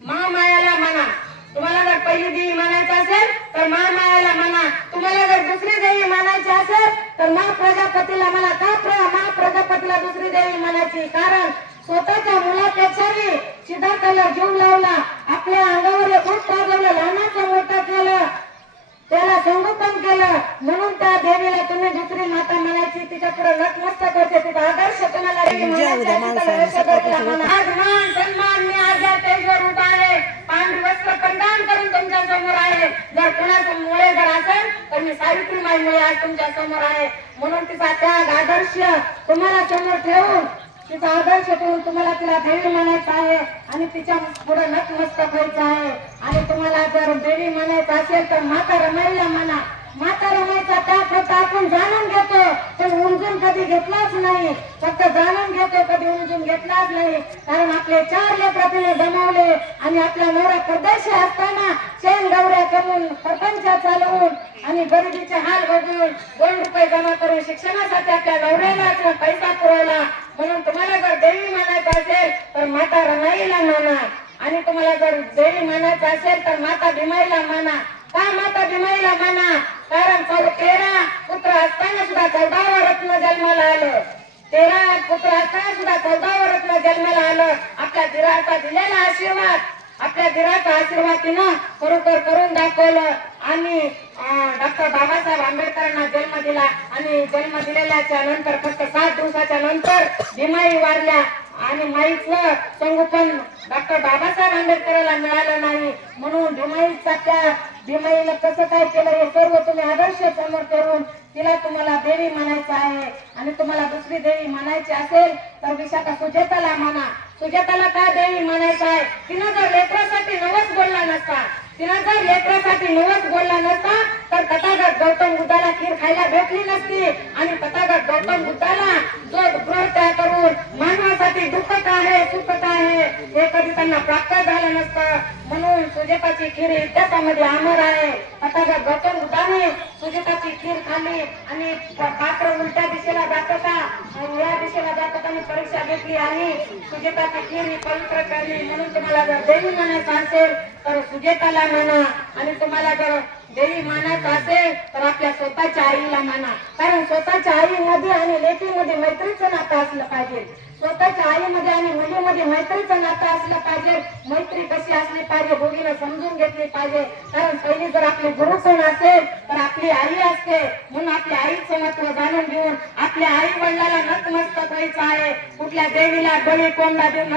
महामायाला म्हणा। तुम्हाला जर पहिली देवी मानायची असेल तर महामायाला म्हणा। तुम्हाला जर दुसरी देवी मानायची असेल तर महाप्रजापतीला म्हणा। का महाप्रजापतीला दुसरी देवी मानायची? कारण स्वतःच्या मुलापेक्षाही सिद्धार्थाला जीव लावला, आपल्या अंगावर खूप पाजवलं, लहानाचं मोठं केलं, त्याला संगोपन केलं, म्हणून त्या देवीला तुम्ही दुसरी माता म्हणायची, तिच्या पुढे नतमस्तक होते, तिचा आदर्श तुम्हाला सन्मान मी आज तेजवर उभा आहे, पांढरी वस्त्र परिधान करून तुमच्या समोर आहे। जर कुणाचं मुळे जर असेल तर मी सावित्रीमाई मुळे आज तुमच्या समोर आहे। म्हणून तिचा त्याग आदर्श तुम्हाला समोर ठेवून, तिचा आदर्श ठेवून तुम्हाला तिला देवी म्हणायचं आहे आणि तिच्या पुढे नतमस्तक व्हायचं आहे। आणि तुम्हाला जर देवी म्हणायचं असेल तर माता रमाईला म्हणा। माता रमाईचा त्याग फक्त आपण जाणून घेतो, पण उमजून कधी घेतलाच नाही। फक्त जाणून घेतो, कधी उमजून घेतलाच नाही। कारण आपले 4 लेकरं तिने गमावले आणि आपला नवरा परदेशी असताना शेण गवऱ्या करून, प्रपंच चालवून आणि गरिबीचे हाल बघून 2 रुपये जमा करून शिक्षणासाठी आपल्या नवऱ्याला पैसा पुरवला। म्हणून तुम्हाला जर देवी मानायचं असेल तर माता रमाईला माना, आणि तुम्हाला जर देवी मानायचं असेल तर माता भीमाईला माना। का माता भीमाईला माना? कारण 13 पुत्र असताना सुद्धा 14वा रत्न जन्माला आलं। 13 पुत्र असताना सुद्धा 14वा रत्न जन्माला आलं। आपल्या धीराचा दिलेला आशीर्वाद, आपल्या धीराचा आशीर्वाद तिनं खरोखर करून दाखवलं आणि डॉक्टर बाबासाहेब आंबेडकरांना जन्म दिला। आणि जन्म दिलेल्याच्या नंतर फक्त 7 दिवसाच्या नंतर भीमाई वारल्या आणि माईचं संगोपन डॉक्टर बाबासाहेब आंबेडकरांना मिळालं नाही। म्हणून भीमाईचा त्या भीमाईनं कसं काय केलं हे सर्व तुम्ही आदर्श समोर करून तिला तुम्हाला देवी म्हणायचं आहे। आणि तुम्हाला दुसरी देवी म्हणायची असेल तर विशाखा सुजाताला म्हणा। सुजाताला काय देवी म्हणायचं आहे? तिनं जर लेकरासाठी नवस बोलला नसता, तिनं जर लेकरासाठी नवस बोलला नसता तर तथागत गौतम बुद्धाला खीर खायला भेटली नसती। आणि तथागत गौतम बुद्धाला जो गृह त्याग करून मानवासाठी दुःख काय आहे, सुख काय आहे हे कधी त्यांना प्राप्त झालं नसतं। म्हणून सुजाताची खीर इतिहासामध्ये अमर आहे। तथागत गौतम बुद्धाने सुजाताची खीर खाल्ली आणि पात्र उलट्या दिशेला जात होता आणि या दिशेला जात होताना परीक्षा घेतली आणि सुजाताची खीर ही पवित्र करली। म्हणून तुम्हाला जर देवी म्हणायचं असेल तर सुजाताला म्हणा, आणि तुम्हाला जर देवी मानायचं असेल तर आपल्या स्वतःच्या आईला म्हणा। कारण स्वतःच्या आईमध्ये आणि लेकीमध्ये मैत्रीचं नातं असलं पाहिजे। स्वतःच्या आईमध्ये आणि मुलीमध्ये मैत्रीचं नातं असलं पाहिजे। मैत्री कशी असली पाहिजे दोघीला समजून घेतली पाहिजे। कारण पहिली जर आपली गुरु कोण असेल तर आपली आई असते। म्हणून आपल्या आईचं महत्व जाणून घेऊन आपल्या आई वडिलाला नतमस्तक व्हायचं आहे। कुठल्या देवीला बळी कोंबडा देऊन